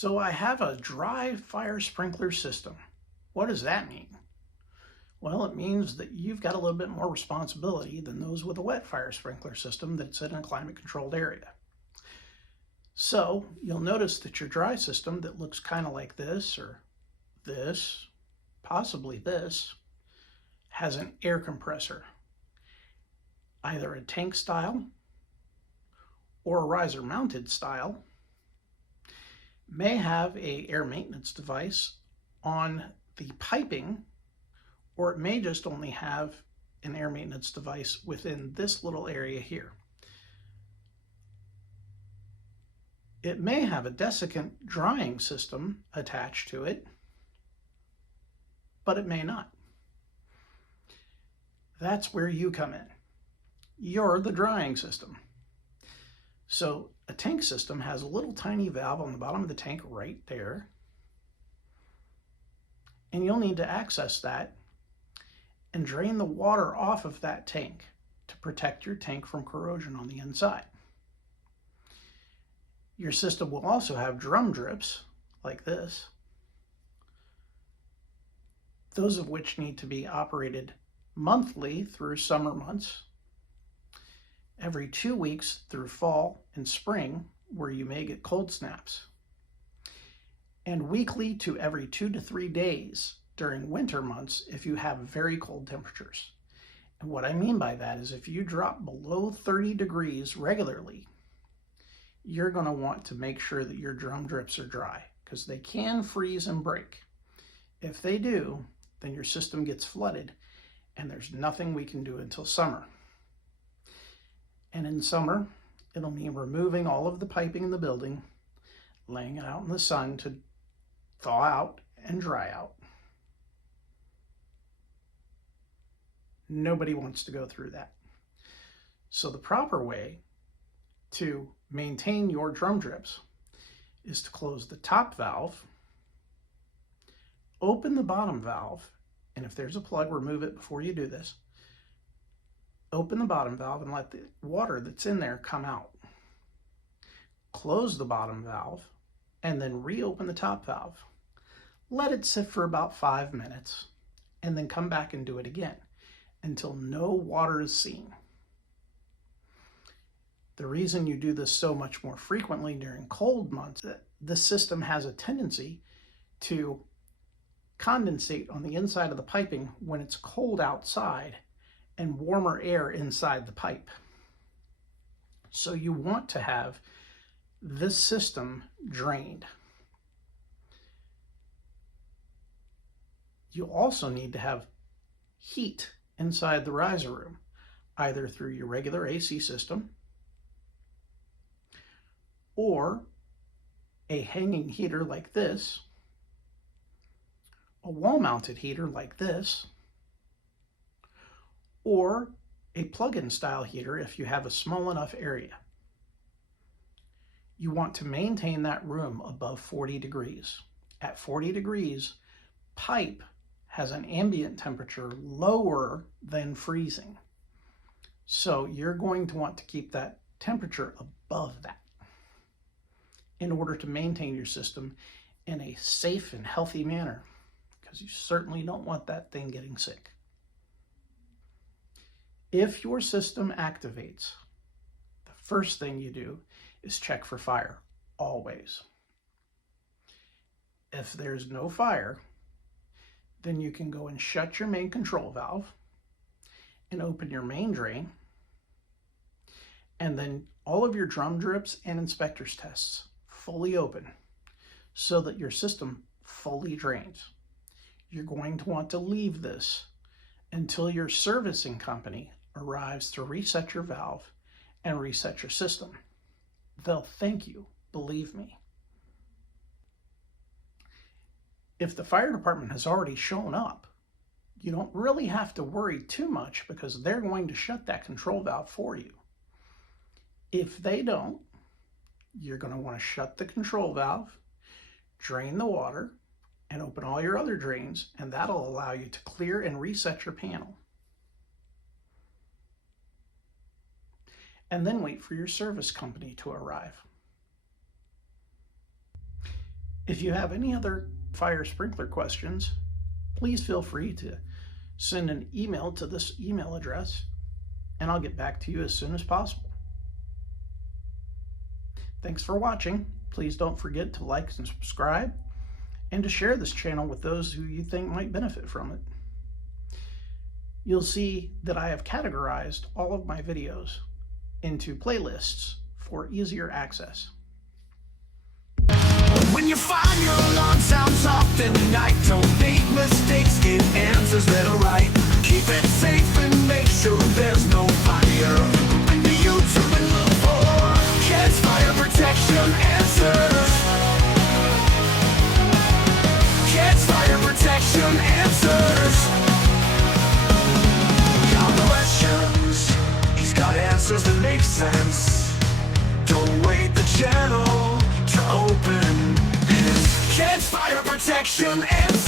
So I have a dry fire sprinkler system. What does that mean? Well, it means that you've got a little bit more responsibility than those with a wet fire sprinkler system that's in a climate controlled area. So you'll notice that your dry system that looks kind of like this or this, possibly this, has an air compressor, either a tank style or a riser mounted style, may have a air maintenance device on the piping, or it may just only have an air maintenance device within this little area here. It may have a desiccant drying system attached to it, but it may not. That's where you come in. You're the drying system. So a tank system has a little tiny valve on the bottom of the tank right there. And you'll need to access that and drain the water off of that tank to protect your tank from corrosion on the inside. Your system will also have drum drips like this, those of which need to be operated monthly through summer months, every 2 weeks through fall and spring, where you may get cold snaps, and weekly to every 2 to 3 days during winter months if you have very cold temperatures. And what I mean by that is if you drop below 30 degrees regularly, you're going to want to make sure that your drum drips are dry, because they can freeze and break. If they do, then your system gets flooded and there's nothing we can do until summer. And in summer, it'll mean removing all of the piping in the building, laying it out in the sun to thaw out and dry out. Nobody wants to go through that. So the proper way to maintain your drum drips is to close the top valve, open the bottom valve, and if there's a plug, remove it before you do this. Open the bottom valve and let the water that's in there come out. Close the bottom valve and then reopen the top valve. Let it sit for about 5 minutes and then come back and do it again until no water is seen. The reason you do this so much more frequently during cold months, the system has a tendency to condensate on the inside of the piping when it's cold outside and warmer air inside the pipe. So you want to have this system drained. You also need to have heat inside the riser room, either through your regular AC system or a hanging heater like this, a wall-mounted heater like this, or a plug-in style heater if you have a small enough area. You want to maintain that room above 40 degrees. At 40 degrees, pipe has an ambient temperature lower than freezing. So you're going to want to keep that temperature above that in order to maintain your system in a safe and healthy manner, because you certainly don't want that thing getting sick. If your system activates, the first thing you do is check for fire, always. If there's no fire, then you can go and shut your main control valve and open your main drain, and then all of your drum drips and inspector's tests fully open so that your system fully drains. You're going to want to leave this until your servicing company arrives to reset your valve and reset your system. They'll thank you, believe me. If the fire department has already shown up, you don't really have to worry too much because they're going to shut that control valve for you. If they don't, you're going to want to shut the control valve, drain the water, and open all your other drains, and that'll allow you to clear and reset your panel. And then wait for your service company to arrive. If you have any other fire sprinkler questions, please feel free to send an email to this email address, and I'll get back to you as soon as possible. Thanks for watching. Please don't forget to like and subscribe, and to share this channel with those who you think might benefit from it. You'll see that I have categorized all of my videos into playlists for easier access. When you find your alarm sounds off in the night, don't make mistakes, give answers that are right. Keep it safe and make sure there's no fire. Open to YouTube and look for Kids Fire Protection Answers. Kids Fire Protection Answers. Got questions, he's got answers that make sense. Don't wait the channel to open his Kids Fire Protection Answers.